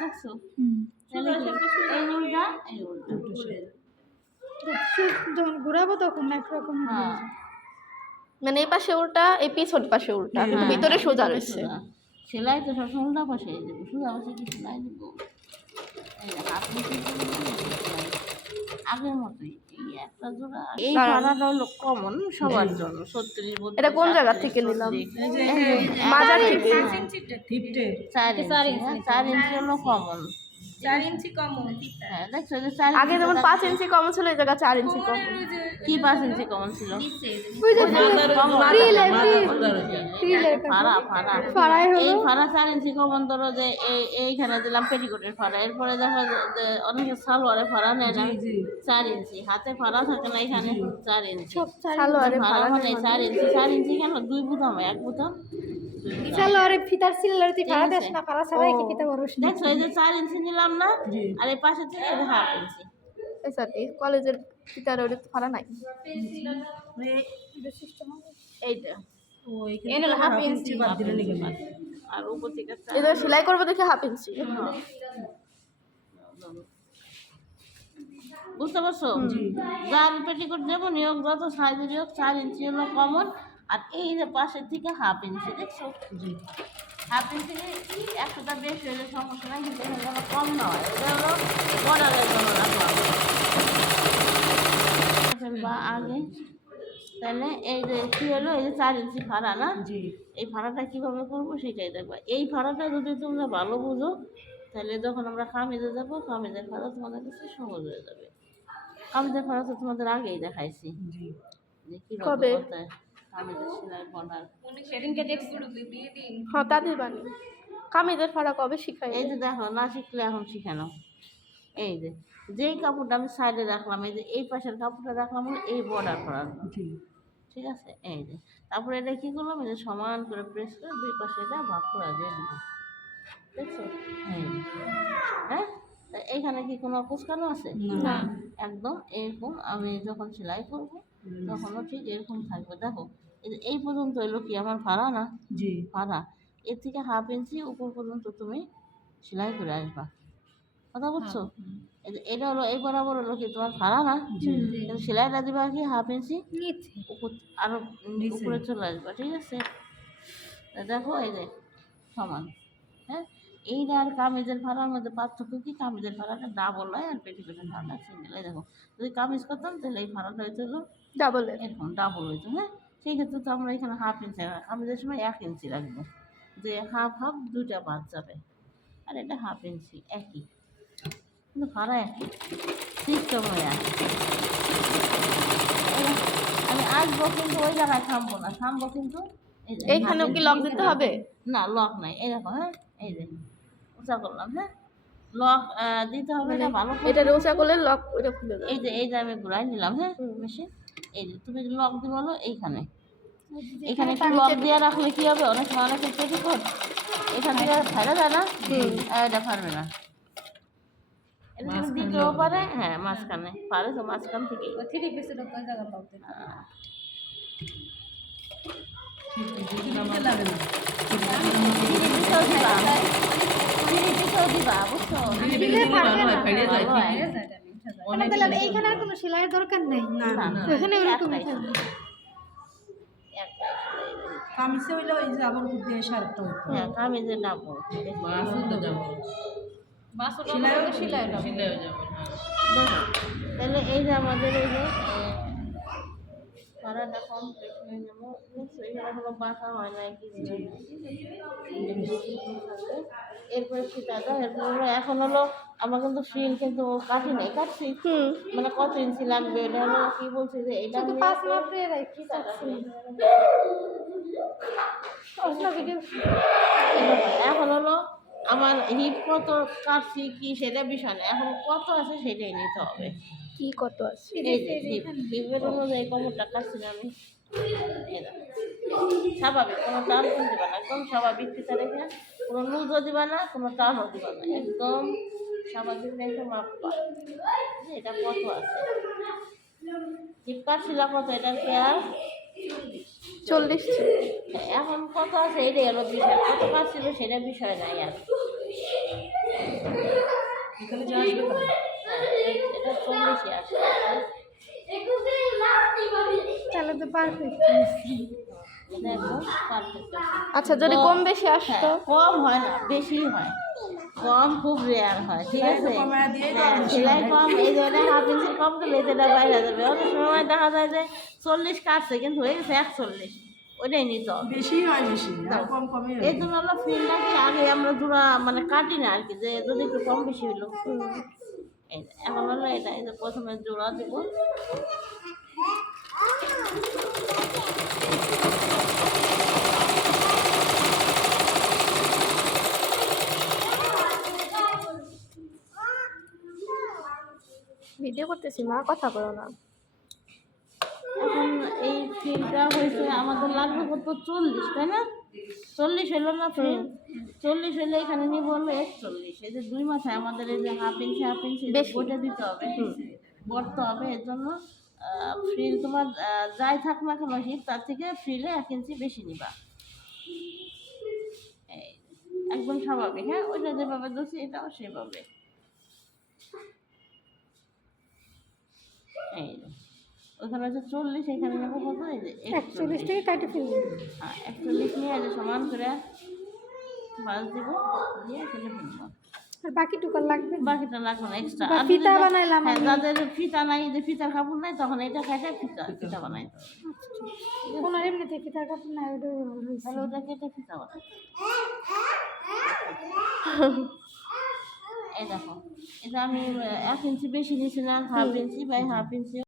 দেখছো এই উল্টা এই উল্টা যখন ঘুরাবো তখন একরকম মানে এই পাশে উল্টা, এই পিছন পাশে উল্টা, কিন্তু ভিতরে সোজা রয়েছে। সেলাই তো সবসময় উল্টা পাশে দেবো, সোজা পাশে কি সেলাই দেবো? আগের মতোই এই একটা জোড়া। এই ভাড়াটা হলো কমন সবার জন্য 36। এটা কোন জায়গা থেকে নিলাম? বাজার থেকে। 4 ইঞ্চি হলো কমন। 4 ইঞ্চি কমন। হ্যাঁ দেখছো যে 4 আগে যেমন 5 ইঞ্চি কম ছিল, এই জায়গা 4 ইঞ্চি কম। কি 5 ইঞ্চি কমন ছিল? এই ফাড়া 4 ইঞ্চি কমন। ধরো যে এইখানে দিলাম পেটিকোটের ফাড়া, এরপরে দেখা যায় অনেকে সালোয়ারে ফাড়া নেয় না 4 ইঞ্চি, হাতে ফাড়া থাকে না, এখানে 4 ইঞ্চি সালোয়ারে ফাড়া মানে 4 ইঞ্চি। 4 ইঞ্চি কেন? 2 বুতাম, 1 বুতাম। সালোয়ারে ফিতার সিলার তুই ফাড়া দেস না, ফাড়া ছাড়াই কি ফিতা বড়স না। দেখছো এই যে 4 ইঞ্চি নিলাম না, আর এই পাশে থেকে 1/2 ইঞ্চি। এই কলেজের ফিতার ওটা তো ফাড়া নাই। এইটা এনে 1/2 ইঞ্চি বাদ দিলে নাকি আর উপর থেকে এটা সেলাই করবো দেখে 1/2 ইঞ্চি। বুঝতে পারছো? যার পেটিকোট দেবো নিয়োগ যত সাইজের হোক 4 ইঞ্চি হলো কমন। আর এই যে পাশের থেকে 1/2 ইঞ্চি, দেখছো 1/2 ইঞ্চি একশোটা বেশি হলে সমস্যা নাই, কিন্তু এখানে যেন কম না হয়। এটা হলো বর্ডারের জন্য রাখলাম বা আগে। তাহলে এই যে কি হলো, এই যে 4 ইঞ্চি ফাড়া না, এই ফাড়াটা কিভাবে করবো সেটাই দেখবা। এই ফাড়াটা যদি তোমরা ভালো বুঝো, তাহলে যখন আমরা কামিজে যাবো, কামিজের ফাড়া তোমাদের কাছে সহজ হয়ে যাবে। কামিজের ফাড়া তো তোমাদের আগেই দেখাইছি যে কিভাবে করতে হয়। কামিজের সেলাই বর্ডার সেদিনকে টেক্সট দিয়ে দিন। হ্যাঁ তাদের বানি কামিজের ফাড়া কবে শিখাই? এই যে দেখো, না শিখলে এখন শিখানো। এই যে যেই কাপড়টা আমি সাইডে রাখলাম, এই যে এই পাশের কাপড়টা রাখলাম হলো এই বর্ডার করার, ঠিক আছে? এই যে তারপরে এটা কি করলাম, এই যে সমান করে প্রেস করে 2 পাশে এটা ভাগ করে দিয়ে দিব, দেখছো? হ্যাঁ, এইখানে কি কোনো কুচকানো আছে? না, একদম এরকম। আমি যখন সেলাই করব তখনও ঠিক এরকম থাকবে। দেখো এই পর্যন্ত এলো কি আমার ফাড়া না, ফাড়া। এর থেকে 1/2 ইঞ্চি উপর পর্যন্ত তুমি সেলাই করে আসবা, কথা বুঝছো? এটা হলো এই বরাবর হলো কি তোমার ফাড়া না, কিন্তু সেলাইটা দিবা কি 1/2 ইঞ্চি উপর, আরো উপরে চলে আসবা, ঠিক আছে? দেখো এই যে সমান। হ্যাঁ, এইটা আর কামিজের ফাড়ার মধ্যে পার্থক্য কি? কামিজের ফাড়াটা ডাবল হয় আর পেটিকোটের ফাড়াটা সিঙ্গেল। এই দেখো, যদি কামিজ করতাম তাহলে এই ফাড়াটা হইতে হলো ডাবল, এরকম ডাবল হইতো। হ্যাঁ, সেই ক্ষেত্রে তো আমরা এখানে 1/2 ইঞ্চি, কামিজের সময় 1 ইঞ্চি রাখবো, যে হাফ দুইটা বাদ যাবে। আর এটা 1/2 ইঞ্চি একই, কিন্তু ফাড়া একই, সিস্টেমই একই। আমি আসবো কিন্তু ওই জায়গায় থামবো না, থামবো কিন্তু এইখানেও কি লক দিতে হবে? না, লক নাই। এই দেখো, হ্যাঁ এই যে উঁচা করলাম, হ্যাঁ লক দিতে হবে না। ভালো এটা উঁচা করলে লক ওটা খুলে যাবে। এই যে আমি ঘুরাই নিলাম, হ্যাঁ মেশিন। এই যে তুমি লক দিব বলো এইখানে, এখানে একটু লক দিয়ে রাখলে কি হবে, অনেক সময় অনেক পেটিকোট এখান থেকে ফাড়া যায় না, এটা পারবে না। এটা দিতেও পারে, হ্যাঁ মাঝখানে পারে তো, মাঝখান থেকে দিবা, বুঝছো? এইখানে আর কোনো সেলাইয়ের দরকার নেই, এখানে এরকমই থাকবে। কামিজে হইলো এই যে আবার বুদ্ধি শার্টটা হতো, হ্যাঁ কামিজে ডাবল, সেলাই হয়ে যাবে। দেখো তাহলে এই যে আমাদের এই যে ফাড়াটা কমপ্লিট হয়ে গেল, দেখছো? এখানে কোনো বাঁকা হয় না কিছু। এরপরে সেটা দাও, এরপর হলো এখন হলো আমার কিন্তু ফ্রিল কিন্তু কাটি নাই, কাটছি মানে কত ইঞ্চি লাগবে এটা হলো কি বলছি যে এটা শুধু 5 মাপে রাখি যাচ্ছে। এখন হলো আমার হিপ কত কাটছি কি সেটা বিষয় না, এখন কত আছে সেটাই নিতে হবে। কি কত আছে? হিপের অনুযায়ী কোমরটা কাটছি না আমি, স্বাভাবিক, কোনো টান দিবা না, একদম স্বাভাবিক ফিতা রেখে, কোনো লুজও দিবা না, কোনো টানও দিবা না, একদম স্বাভাবিক রেখে মাপবা যে এটা কত আছে। হিপ কাটছিল কত, এটার কেয়ার 40 ছিল। এখন কত আছে এটাই হলো বিষয়, কত কাটছিল সেটা বিষয় নাই আর। এটা 40-ই আসবে। তাহলে তো পারফেক্ট। এটা একদম পারফেক্ট আছে। আচ্ছা যদি কম বেশি আসতো? কম হয় না, বেশি হয়। কম খুব রেয়ার হয়, ঠিক আছে? হ্যাঁ, সেলাই কম, এই ধরনের হাফ ইঞ্চি কম দিলে এটা বাইরে যাবে। অনেক সময় দেখা যায় যে 40 কাটছে কিন্তু হয়ে গেছে 41, ওইটাই নিতে হবে। এই জন্য আমরা ফিল্ডটাকে আগে আমরা জোড়া মানে কাটি না আর কি, যে যদি একটু কম বেশি হইলো। এই যে, এখন হলো এটা, এই যে প্রথমে জোড়া দেবো। ভিডিও করতেছি মা, কথা বলো না। এখন এই ফিলটা হয়েছে আমাদের লাগবে কত, 40, তাই না? 40 হলো না ফিল? 40 হলে এখানে নিব হলো 41। এই যে 2 মাথায় আমাদের এই যে হাফ ইঞ্চি বইটা দিতে হবে, বড়তে হবে। এর জন্য ফ্রিল তোমার যাই থাক না কেন হিপ, তার থেকে ফ্রিলে 1 ইঞ্চি বেশি নিবা। এই একদম স্বাভাবিক। হ্যাঁ, ওইটা যেভাবে ধরছি এটাও সেভাবে। এই যে ওখানে হচ্ছে 40, এখানে নেবো কত, এই যে 41 থেকে কাটে ফেলবো। হ্যাঁ, 41 নিয়ে এই যে সমান করে বাস দিব, দিয়ে কেটে ফেলবো। আর বাকিটুকু লাগবে? বাকিটা লাগবে না, এক্সট্রা। বা ফিতা বানাইলাম হ্যাঁ, আমি। যাদের ফিতা নাই, যে ফিতার কাপড় নাই, তখন এটা কেটে ফিতা বানাই দেবো। কোনো এমনিতে ফিতার কাপড় নাই, ওটা ভালো হয়েছে। তাহলে ওটা কেটে ফিতা বানাই। এই দেখো, এটা আমি 1 ইঞ্চি বেশি নিয়েছি না, half inch by half inch.